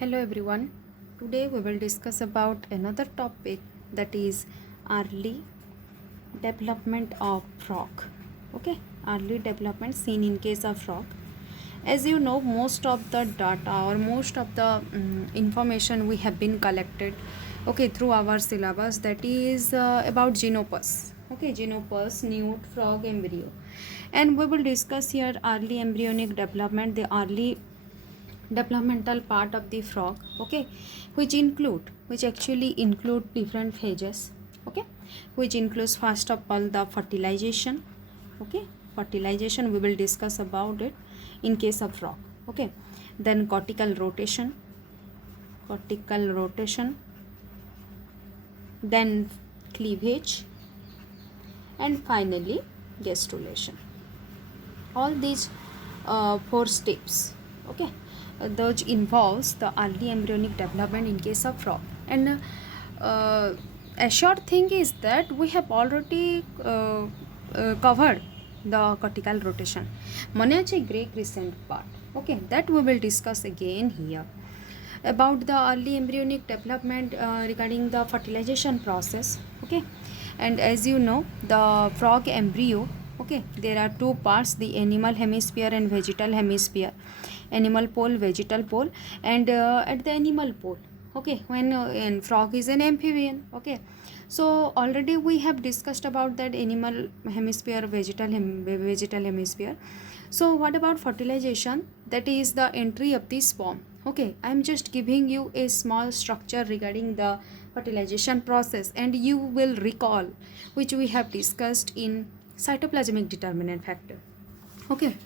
Hello everyone. Today we will discuss about another topic, that is early development of frog. Okay, early development seen in case of frog. As you know, most of the data or most of the information we have been collected, okay, through our syllabus, that is about Genopus. Okay, Genopus, newt, frog, embryo, and we will discuss here early embryonic development, the early developmental part of the frog, okay, which actually include different phases, okay, which includes first of all the fertilization, okay, fertilization we will discuss about it in case of frog, okay, then cortical rotation, then cleavage, and finally gastrulation. All these four steps, okay, those involves the early embryonic development in case of frog. And a short thing is that we have already covered the cortical rotation, mane ache gray crescent part, okay, that we will discuss again here about the early embryonic development regarding the fertilization process, okay. And as you know, the frog embryo, okay, there are two parts, the animal hemisphere and vegetal hemisphere, animal pole, vegetal pole. And at the animal pole, okay, when and frog is an amphibian, okay, so already we have discussed about that animal hemisphere, vegetal hemisphere. So what about fertilization? That is the entry of the sperm, okay. I am just giving you a small structure regarding the fertilization process, and you will recall which we have discussed in cytoplasmic determinant factor, okay.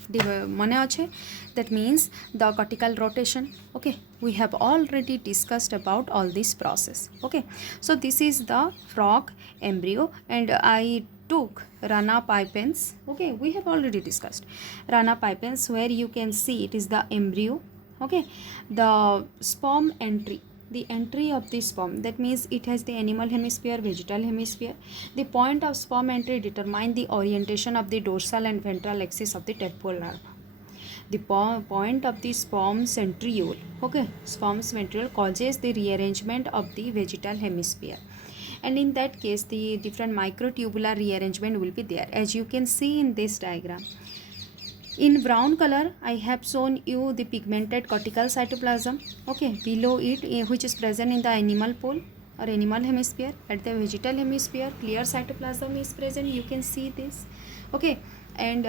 Mane ache, that means the cortical rotation, okay, we have already discussed about all this process, okay. So this is the frog embryo, and I took rana pipens, okay, we have already discussed rana pipens, where you can see it is the embryo, okay, the sperm entry, the entry of the sperm, that means it has the animal hemisphere, vegetal hemisphere. The point of sperm entry determine the orientation of the dorsal and ventral axis of the tadpole larva. The point of the sperm centriole, okay, sperm centriole causes the rearrangement of the vegetal hemisphere, and in that case the different microtubular rearrangement will be there, as you can see in this diagram. In brown color, I have shown you the pigmented cortical cytoplasm, okay, below it, which is present in the animal pole or animal hemisphere. At the vegetal hemisphere, clear cytoplasm is present, you can see this, okay. And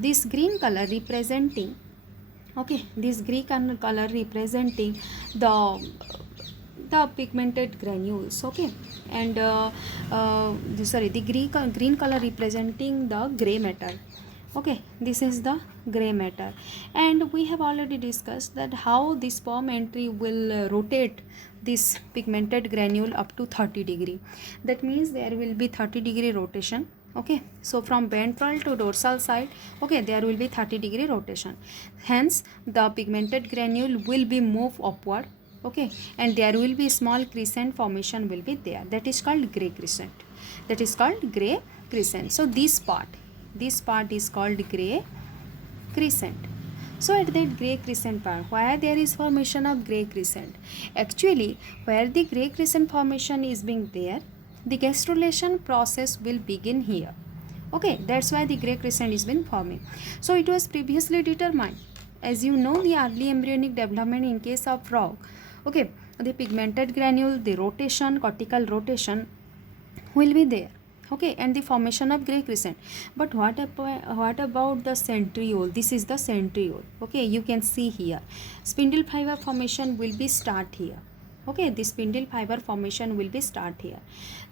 this green color representing, okay, this green color representing the pigmented granules, okay. And the green color representing the gray matter, okay, this is the gray matter. And we have already discussed that how the sperm entry will rotate this pigmented granule up to 30 degree. That means there will be 30-degree rotation, okay. So from ventral to dorsal side, okay, there will be 30-degree rotation, hence the pigmented granule will be moved upward, okay, and there will be small crescent formation will be there, that is called gray crescent. So this part is called gray crescent. So at that gray crescent part, why there is formation of gray crescent? Actually, where the gray crescent formation is being there, the gastrulation process will begin here, okay, that's why the gray crescent is been forming. So it was previously determined, as you know, the early embryonic development in case of frog, okay, the pigmented granule, the rotation, cortical rotation will be there, okay, and the formation of gray crescent. But what about the centriole? This is the centriole, okay, you can see here spindle fiber formation will be start here, okay, the spindle fiber formation will be start here.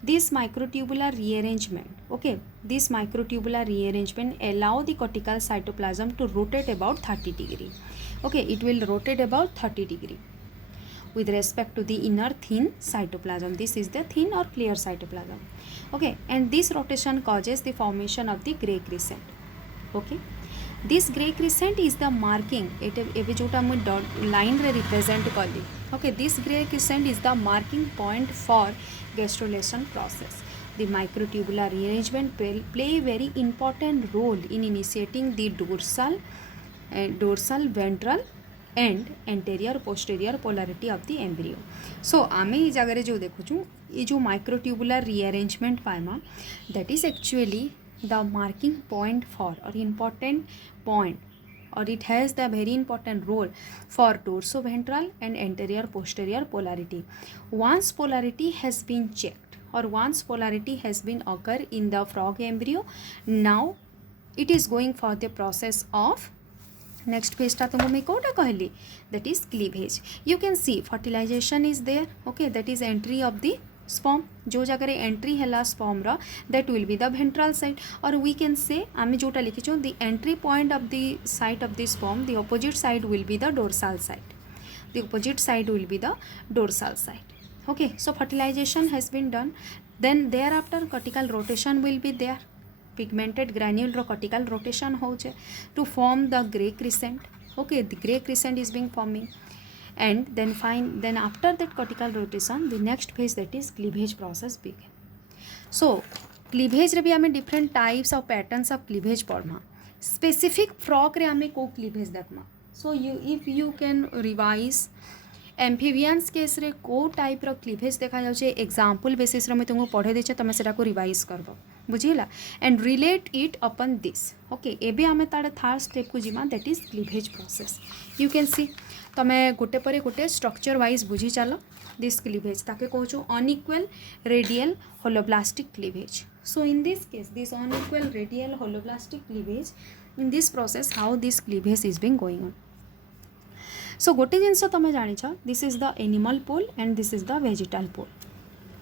This microtubular rearrangement, okay, this microtubular rearrangement allow the cortical cytoplasm to rotate about 30 degree, okay, it will rotate about 30 degree with respect to the inner thin cytoplasm. This is the thin or clear cytoplasm, okay, and this rotation causes the formation of the gray crescent, okay. This gray crescent is the marking, ଏବେ जोटा मु line रे represent कली, okay, this gray crescent is the marking point for gastrulation process. The microtubular rearrangement play a very important role in initiating the dorsal, ventral and anterior posterior polarity of the embryo. So आमे ये जगह जो देखुचु ये जो microtubular rearrangement पाइमा that is actually the marking point for और important point or it has the very important role for dorsoventral and anterior posterior polarity. Once polarity has been checked or once polarity has been occur in the frog embryo, now it is going for the process of next phase टा तुमको मैं कोटा कहली that is cleavage. You can see fertilization is there, okay, that is entry of the sperm जो जगह entry है sperm रो that will be the ventral side और we can say आम जोटा लिखीचु the entry point of the site of the sperm the opposite side will be the dorsal side the opposite side will be the dorsal side. Okay, so fertilization has been done then thereafter cortical rotation will be there pigmented granule रो cortical rotation होचे to form the grey crescent. Okay, the grey crescent is being forming and then after that cortical rotation the next phase that is cleavage process begin. So cleavage रे भी आमे different types of patterns of cleavage पढ़मा specific frog रे आमे को cleavage देखमा. So if you can revise amphibians case रे को type रो cleavage देखा जाउछे example basis रे मैं तुमको पढ़े देछे तमे सेटा को रिवाइज करबो बुझिला and relate it upon this. Okay, एबे आमे तार थर्ड स्टेप को जिमा that is cleavage process. You can see तमे गोटे पर गोटे स्ट्रक्चर वाइज बुझी चल दिस क्लीवेज ताके कहूँ unequal radial holoblastic cleavage. So in this case this unequal radial holoblastic cleavage in this process how this cleavage is being going on. So गोटे जिनस तुम जान this is the animal pole and this is the vegetal pole.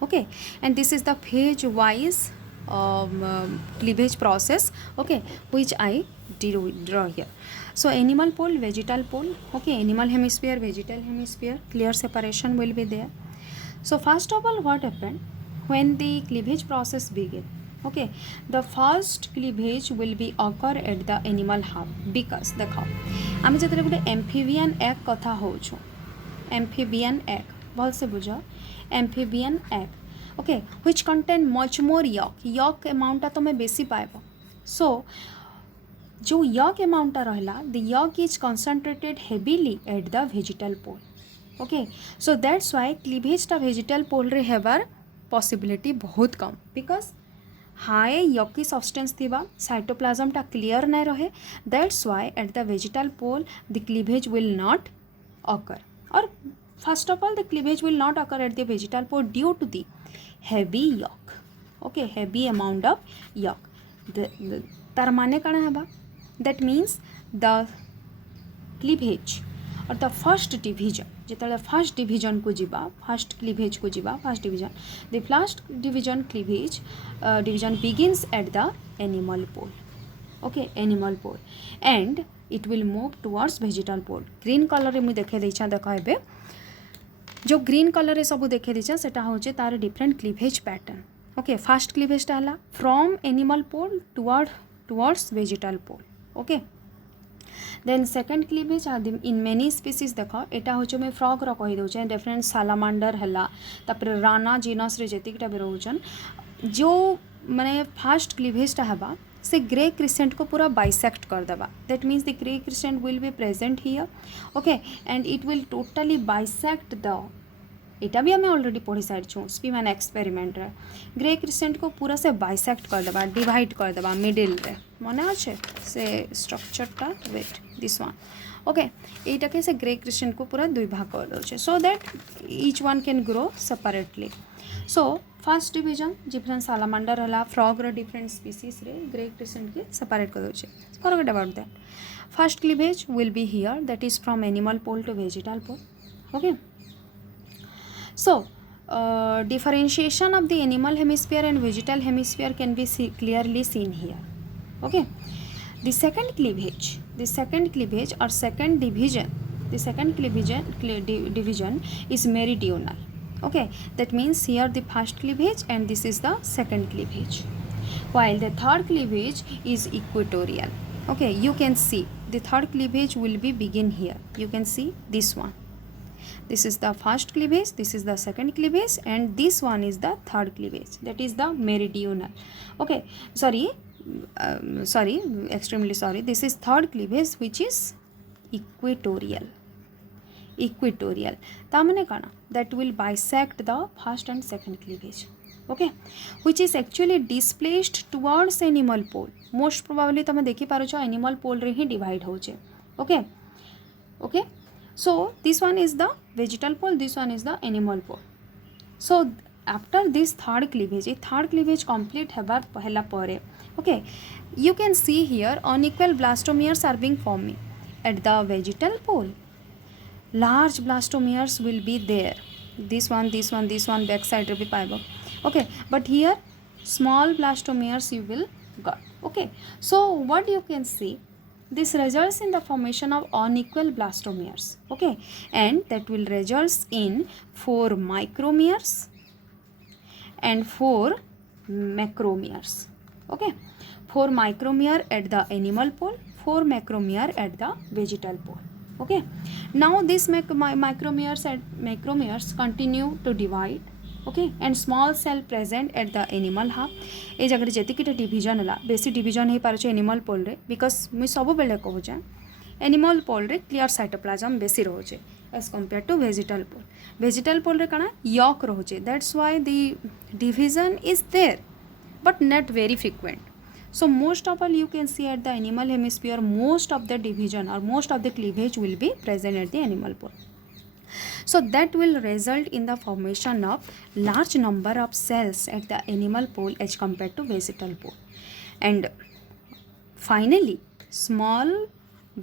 Okay, and this is the phase wise cleavage process, okay, which I draw here. So animal pole, vegetal pole, okay, animal hemisphere, vegetal hemisphere, clear separation will be there. So first of all what happened when the cleavage process begin, okay, the first cleavage will be occur at the animal heart because देखो आम जो गोटे amphibian egg कथा होचु amphibian egg भल से बुझ amphibian egg okay which contain much more यक अमाउंटा तुम बेसी पाइब. सो जो यक अमाउंटा रहा the yolk is concentrated heavily at the vegetal pole. Okay, so that's why क्लीवेजटा वेजिटल पोल रे हेबार पॉसिबिलिटी बहुत कम बिकॉज हाई यकी सब्सटेंस थिबा साइटोप्लाज्मटा क्लियर नहीं रहे. That's why at the vegetal pole the cleavage will not occur or first of all the cleavage will not occur at the vegetal pole due to the heavy yolk. Okay, heavy amount of yolk. तार माने काना हेबा that means the cleavage or the first division जिते first division को जीवा first cleavage को जीवा first division the first division cleavage division begins at the animal pole. Okay, animal pole and it will move towards vegetal pole. Green colour मुझे देखे देछा देख ए जो green colour सब देखे देछा सेटा होचे तार different cleavage pattern. Okay, first क्लीवेजटा हला from animal pole towards vegetal pole. Okay, then second cleavage in many species देख एटा हूँ मैं फ्रग रही दूचे डिफरेंट सालामांडर है तापर राना जीनस रे जेतिकटा भी रोचन जो माने फर्स्ट क्लीवेजटा हेबा से ग्रे क्रिसेंट को पूरा बाइसेक्ट कर देबा. That means the grey crescent will be present here. Okay, and it will totally bisect the एटा भी आम ऑलरेडी पढ़ी सारी स्पीमैन एक्सपेरिमेंट रे ग्रे क्रिसेंट को पूरा से बाइसेक्ट कर देबा डिवाइड कर देबा मिडिल रे मने अच्छे से स्ट्रक्चरटा वेट दिस वन. ओके, एटा के से ग्रे क्रिसेंट को पूरा दुई भाग कर दे so that each one can grow separately. So first division different salamander है फ्रग डिफरेंट स्पीसीज रे ग्रे क्रिसेंट के सेपरेट कर दे. Forget about that. First cleavage will be here that is from animal pole to vegetal pole. Okay, so differentiation of the animal hemisphere and vegetal hemisphere can be clearly seen here. Okay, the second cleavage or second division, the second division is meridional. Okay, that means here the first cleavage and this is the second cleavage, while the third cleavage is equatorial. Okay, you can see the third cleavage will be begin here. You can see this one. This is the first cleavage, this is the second cleavage, and this one is the third cleavage, that is the meridional. Okay, sorry, extremely sorry, this is third cleavage which is equatorial. equatorial tamane kana that will bisect the first and second cleavage, okay, which is actually displaced towards animal pole. Most probably tame dekhi parucho animal pole re hi divide hoche, okay. Okay, so this one is the vegetal pole, this one is the animal pole. So after this third cleavage complete hela pore, okay, you can see here unequal blastomeres are being forming. At the vegetal pole, large blastomeres will be there, this one back side re bhi paibo, okay, but here small blastomeres you will got, okay. So what you can see, this results in the formation of unequal blastomeres, okay, and that will results in 4 micromeres and 4 macromeres, okay. 4 micromere at the animal pole, 4 macromere at the vegetal pole, okay. Now these micromeres and macromeres continue to divide, okay, and small cell present at the animal half. ए जगह जेतिकिटा division हला बेसी division हे पारछ animal पोल रे, because मुई सब बेले कहूचे animal पोल रे clear cytoplasm बेसी रहुचे as compare to vegetal pole रे काना यॉक रहुचे, that's why the division is there but not very frequent. So most of all you can see at the animal hemisphere most of the division or most of the cleavage will be present at the animal pole. So that will result in the formation of large number of cells at the animal pole as compared to vegetal pole. And finally small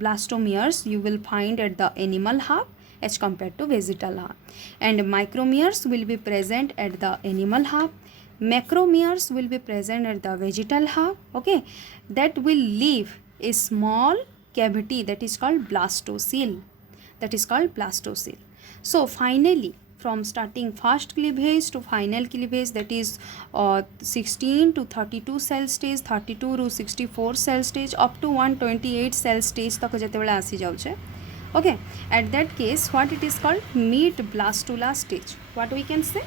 blastomeres you will find at the animal half as compared to vegetal half, and micromeres will be present at the animal half, macromeres will be present at the vegetal half, okay, that will leave a small cavity that is called blastocele, So finally from starting first cleavage to final cleavage, that is 16 to 32 cell stage, 32 to 64 cell stage, up to 128 cell stage tak jetebele asi jauche, okay. At that case what it is called, mid blastula stage. What we can say,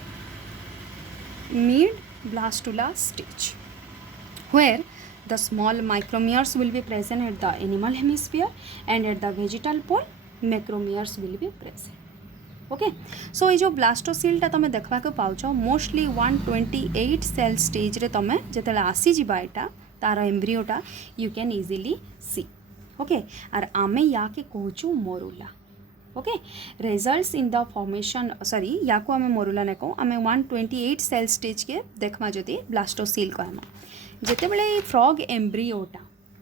mid blastula stage, where the small micromeres will be present at the animal hemisphere and at the vegetal pole macromeres will be present, okay. So ये जो blastocoel टा तमे देखबा को पाउछ mostly 128 cell stage रे तमे जेतले आसी जिबा एटा तार एम्ब्रियोटा you can easily see, okay. आर आमे या के कहूछु morula, okay. Results in the formation sorry या को आमे मोरुला ने को आमे 128 सेल स्टेज के देखमा जदी ब्लास्टोसील को आमे जेते बेले फ्रॉग एम्ब्रियोटा,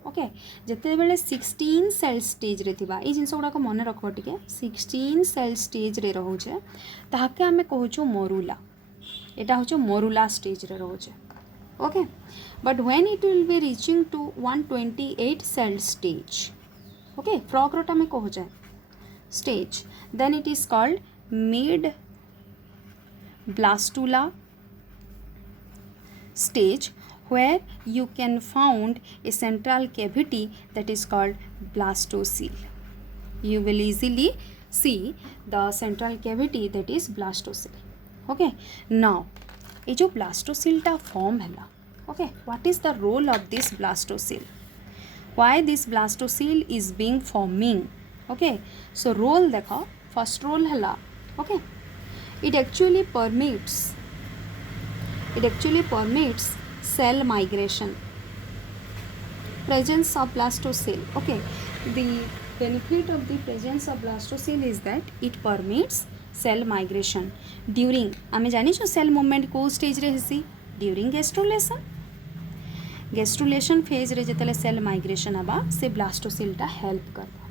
ओके, जेते बेले 16 सेल स्टेज रे थिबा ए जिंस गुडा को मन रखबो टिके 16 सेल स्टेज रे रहउछे ताके आमे कहूछु मोरुला, एटा होछु मोरुला स्टेज रे रहउछे, okay. But when it will be reaching to 128 cell stage, okay, frog रोटा में कहूछे stage, then it is called mid blastula stage, where you can found a central cavity that is called blastocele. You will easily see the central cavity that is blastocele, okay. Now ये जो blastocele टा form है, okay, what is the role of this blastocele, why this blastocele is being forming, okay. So role देखो, first role है, okay, it actually permits cell migration, presence of blastocele, okay. The benefit of the presence of blastocele is that it permits cell migration during, आमे जानी छो cell movement को stage रे हेसी, during gastrulation phase रे जेतले cell migration आबा से blastocele टा help करता,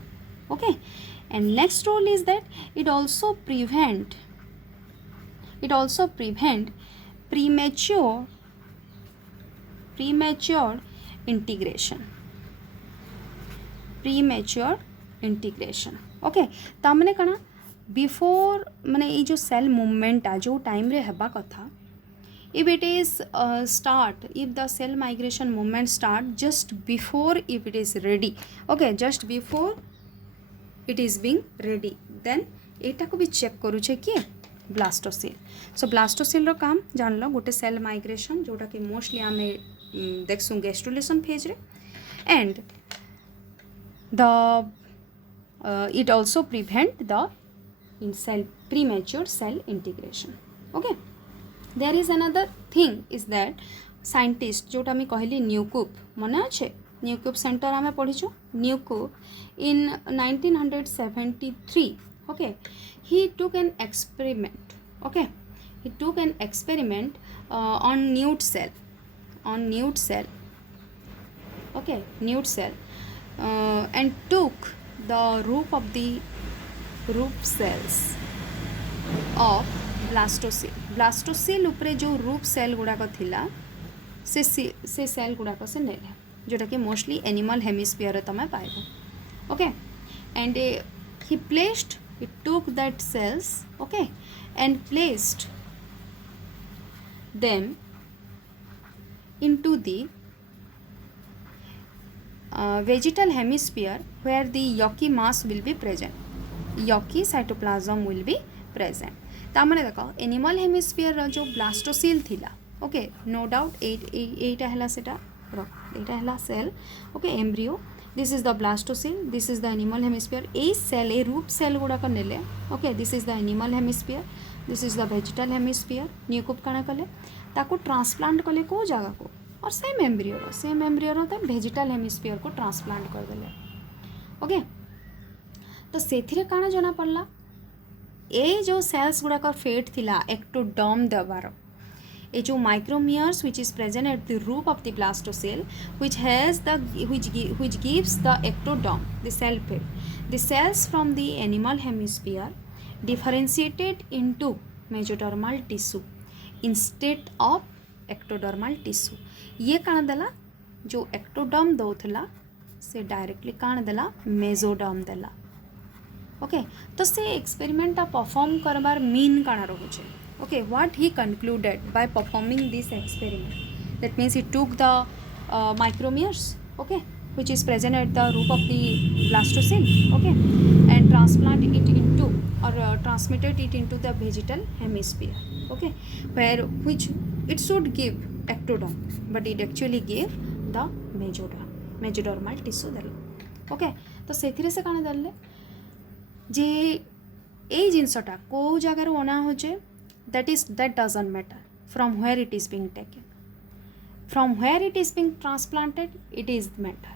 okay. And next role is that it also prevent premature integration, okay. तामने कना बिफोर माने ये जो सेल मूवमेंट आ जो टाइम रे हेबा कथा, if it is if the cell migration movement start just before, if it is ready, okay, just before it is being ready, then एटा को भी चेक करू छे कि ब्लास्टोसील. सो ब्लास्टोसील रो काम जानलो, गोटे सेल माइग्रेशन जोटा कि मोस्टली आमे देखसु गैस्ट्रुलेशन फेज रे, and the it also prevent the in cell premature cell integration. Okay, there is another thing is that scientist जोटा मी कहली न्यूकूप मने अच्छे न्यूकूप सेंटर आमे पढ़ीचु न्यूकूप in 1973. Okay, he took an experiment. Okay, he took an experiment on nude cell, okay, nude cell, and took the root cells of ब्लास्टोसेल उपरे जो रूप cell गुड़ाक थिला से सेल गुड़ाक से नेले जोटा कि मोस्टली एनिमल हेमिस्फीयर तमे पाइबो. Okay, and he placed, he took that cells, okay, and placed them into the vegetal hemisphere where the yolky mass will be present, yolky cytoplasm will be present. तामने देखो animal hemisphere जो ब्लास्टोसेल थिला. Okay, no doubt एटा हला सेटा एटा हला cell. Okay, embryo, this is the blastocoel, this is the animal hemisphere. ए cell ए रूप सेल गुड़ाक नेले. Okay, this is the animal hemisphere, this is the vegetal hemisphere. न्यूकूप काना कले ताको ट्रांसप्लांट कले को जगह को और सेम एम्ब्रियो तो वेजिटल हेमिस्फीयर को ट्रांसप्लांट कर देले. ओके, तो सेथिरे काना जना पड़ला ए जो सेल्स गुड़ाक फेट थिला एक्टोडर्म देवार ए जो माइक्रोमियर्स which is present at the root of the blastocell which gives the ectoderm, the cell bed. The cells from the animal hemisphere differentiated into mesodermal tissue instead of ectodermal tissue. ये काण देला जो ectoderm दौथला से directly काण देला mesoderm देला. ओके, तो से एक्सपेरिमेंटा परफॉर्म करबार मीन काना रहुचे. Okay, what he concluded by performing this experiment, that means he took the micromeres, okay, which is present at the root of the blastocoel, okay, and transplant it into और transmitted it into the vegetal hemisphere. Okay, where which it should give ectoderm but it actually gave the mesodermal tissue देला. ओके, तो सेथिरे से काना दल्ले जे ए जिनसटा को जगार अना होचे that doesn't matter from where it is being taken, from where it is being transplanted it is matter.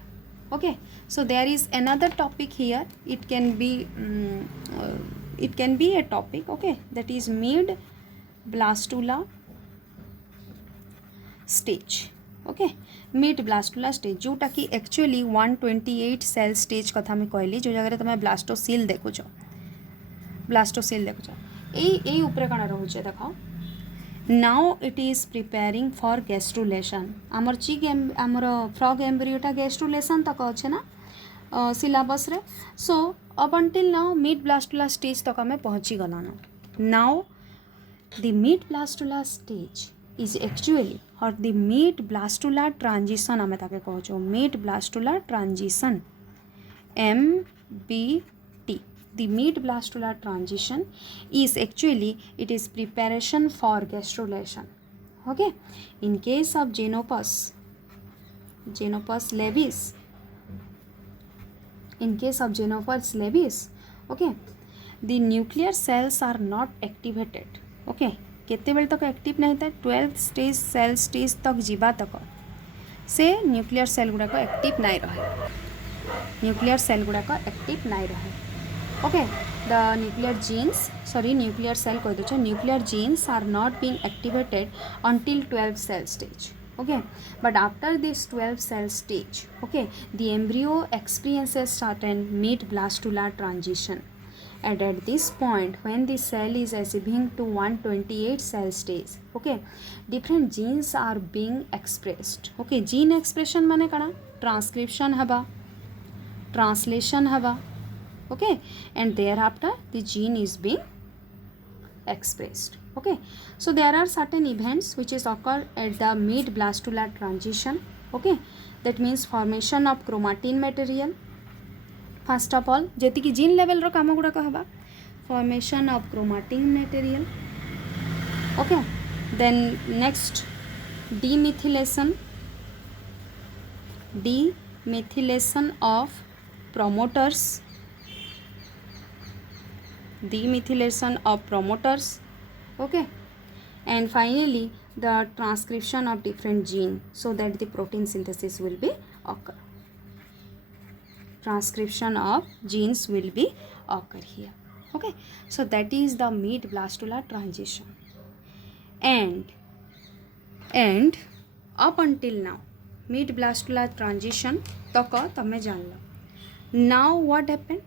Okay, so there is another topic here. It can be a topic, okay, that is mid blastula stage. Okay, mid blastula stage जोटा कि actually 128 cell stage कथा मैं कहली जो जगह तुम ब्लास्टोसेल देखुच ए उपरे कण रोचे देख. Now it is preparing for gastrulation. आमर आमर फ्रॉग एम्ब्रियोटा गैस्ट्रुलेशन तक अच्छे ना सिलेबस रे. So up until now mid blastula stage तक आम पहुँची गलान. Now the mid blastula stage is actually or the mid blastula transition आमे ताके कहचो mid blastula transition MBT. The mid blastula transition is actually it is preparation for gastrulation. Okay, in case of Xenopus levis, okay, the nuclear cells are not activated. Okay, केते bell तक active नहीं था 12th stage cell stage तक जीवा तक से nuclear cell गुड़ाक active नहीं रहे. ओके, द न्यूक्लियर सेल कह दे nuclear genes are not being activated until 12th cell stage. Okay, but after this 12th cell stage, okay, the embryo experiences certain mid blastula transition. And at this point when the cell is achieving to 128 cell stage, okay, different genes are being expressed. Okay, gene expression माने कणा transcription हवा, translation हवा. Okay, and thereafter the gene is being expressed. Okay, so there are certain events which is occur at the mid blastula transition. Okay, that means formation of chromatin material. First of all जेति कि gene level रो काम गुड़ा कहबा formation of chromatin material. Okay, then next demethylation of promoters, demethylation of promoters, okay, and finally the transcription of different gene so that the protein synthesis will be occur. Transcription of genes will be occur here, okay. So that is the mid blastula transition, and up until now mid blastula transition तक तमें जानल. Now what happened?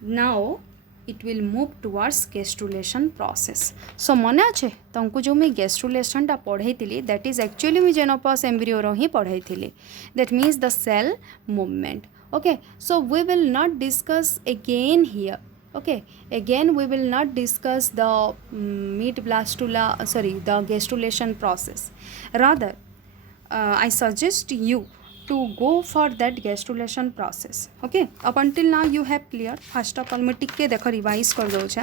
Now it will move towards gastrulation process. So मन अच्छे तुमको जो मैं gastrulation टा पढ़ाई थी that is actually मैं Xenopus embryo रो ही पढ़ाई थी. That means the cell movement. Okay, so we will not discuss again here. Okay, again we will not discuss the the gastrulation process. Rather, I suggest you to go for that gastrulation process. Okay, up until now you have clear. First of all मैं टिके देखो revise कर दो छे.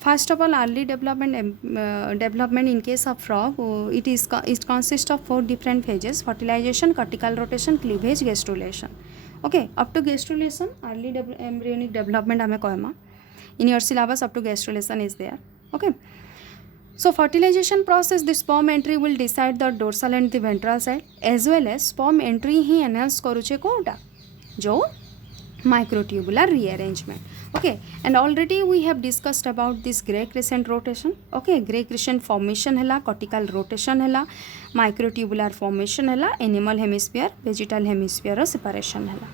First of all, early development in case of frog, it consists of 4 different phases: fertilization, cortical rotation, cleavage, gastrulation. Okay, up to gastrulation, early embryonic development हमें कहमा. In your syllabus, up to gastrulation is there. Okay. So fertilization process, the sperm entry will decide the dorsal and the ventral side, as well as sperm entry he enhance करुचे कोटा जो microtubular rearrangement. Okay, and already we have discussed about this Gray crescent rotation. Okay, Gray crescent formation hela, cortical rotation hela, microtubular formation hela, animal hemisphere, vegetal hemisphere separation hela.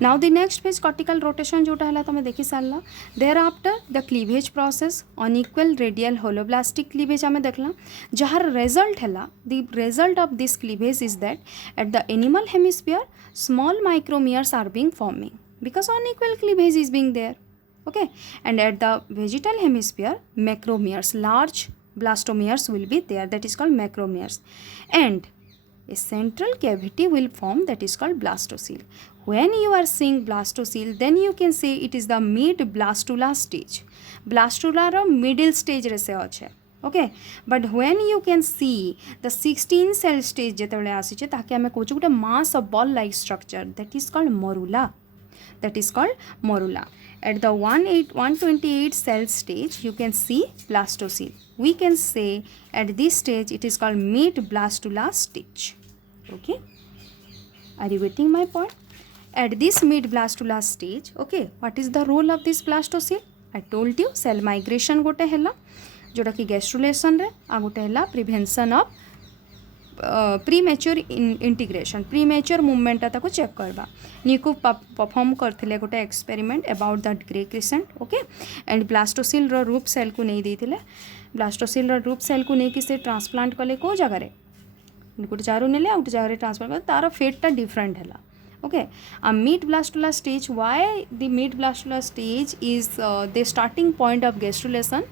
Now the next phase cortical rotation जोटा हला तमे देखि सारला. Thereafter the cleavage process, unequal radial holoblastic cleavage आमे देखला. जहार result हला, the result of this cleavage is that at the animal hemisphere small micromeres are being forming because unequal cleavage is being there. Okay, and at the vegetal hemisphere macromeres, large blastomeres will be there, that is called macromeres, and a central cavity will form, that is called blastocele. When you are seeing blastocele, then you can say it is the mid blastula stage. Blastula ro middle stage रे से अच्छे. Okay, but when you can see the 16 cell stage जेतेबेले आसीचे ताके हमें coach Gute mass of ball like structure, that is called morula. That is called morula. At the 128 cell stage you can see blastocele. We can say at this stage it is called mid blastula stage. Okay, are you getting my point? At this mid blastula stage, okay, what is the role of this blastocele? I told you cell migration गोटे हैला जोटा कि gastrulation रे, आ गोटे हैला prevention of premature integration, premature movement ताको check करबा. निकु परफॉर्म करथिले गोटे experiment about that grey crescent. Okay, and blastocoel रो रूप सेल को नहीं देथिले. ब्लास्टोसिल रो रूप सेल को नहीं कि से ट्रांसप्लांट कले को जगह रे गोटे जारू नेले आ गोटे जगह रे ट्रांसप्लांट कर तार फेटटा डिफरेंट हैला. Okay, a mid blastula stage, why the mid blastula stage is the starting point of gastrulation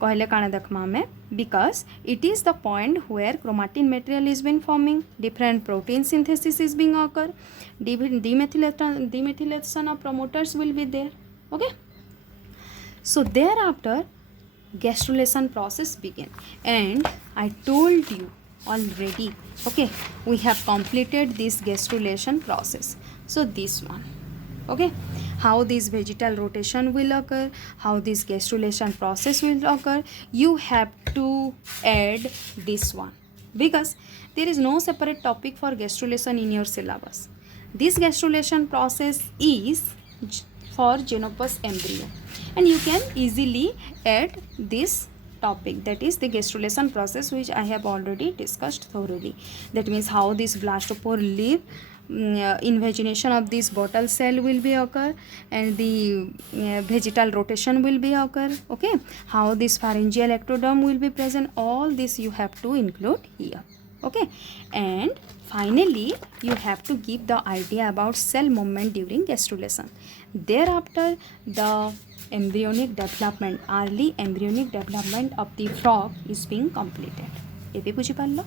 कहले काना देखमा में, because it is the point where chromatin material is been forming, different protein synthesis is being occur, demethylation of promoters will be there. Okay, so thereafter gastrulation process begin, and I told you already, okay, we have completed this gastrulation process. So this one, okay, how this vegetal rotation will occur, how this gastrulation process will occur, you have to add this one, because there is no separate topic for gastrulation in your syllabus. This gastrulation process is for Xenopus embryo, and you can easily add this topic, that is the gastrulation process, which I have already discussed thoroughly. That means how this blastopore leaf invagination of this bottle cell will be occur, and the vegetal rotation will be occur. Okay, how this pharyngeal ectoderm will be present, all this you have to include here. Okay, and finally you have to give the idea about cell movement during gastrulation. Thereafter the embryonic development, early embryonic development of the frog is being completed. ये भी बुझी पारलो.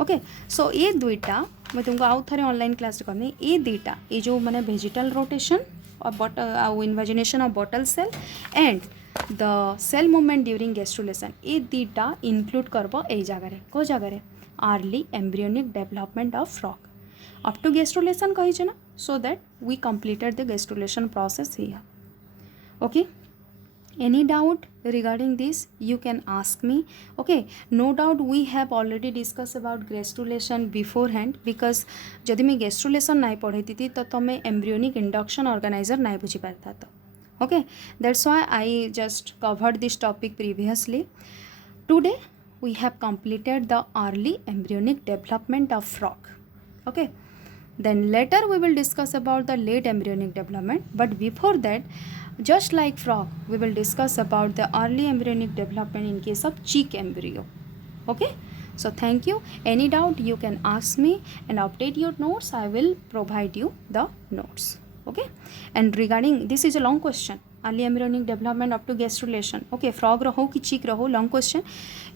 Okay, सो ये दुईटा मैं तुमको आउ थे online class करनी. ये दुईटा ये जो मैंने वेजिटल रोटेशन और invagination of bottle cell and the cell movement during gastrulation, ये दुईटा इनक्लूड करबो ए जगह को जगह early embryonic development of frog up to gastrulation कही ना, so that we completed the gastrulation process here. Okay, Any doubt regarding this you can ask me. Okay, no doubt we have already discussed about gastrulation beforehand, because जदि मैं gastrulation नहीं पढ़ी थी तो तुम्हें embryonic induction organizer नहीं बुझी पाता था. Okay, that's why I just covered this topic previously. Today we have completed the early embryonic development of frog. Okay, then later we will discuss about the late embryonic development, but before that, just like frog, we will discuss about the early embryonic development in case of chick embryo. Okay, so thank you. Any doubt you can ask me and update your notes. I will provide you the notes. Okay, and regarding this is a long question, early embryonic development up to gastrulation. Okay, frog रहो कि chick रहो, long question.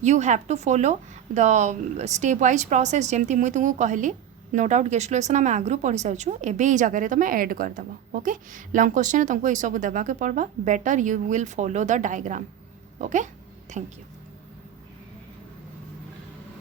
You have to follow the step wise process जेमती मुई तुमको कहली. No doubt गेस्ट्रुलेशन आम आगु पढ़ी सारी एबे ये जगह तुम ऐड करदेव. ओके, लॉन्ग क्वेश्चन तुमको ये सब देवाके पड़वा. Better you will follow the diagram. Okay, thank you.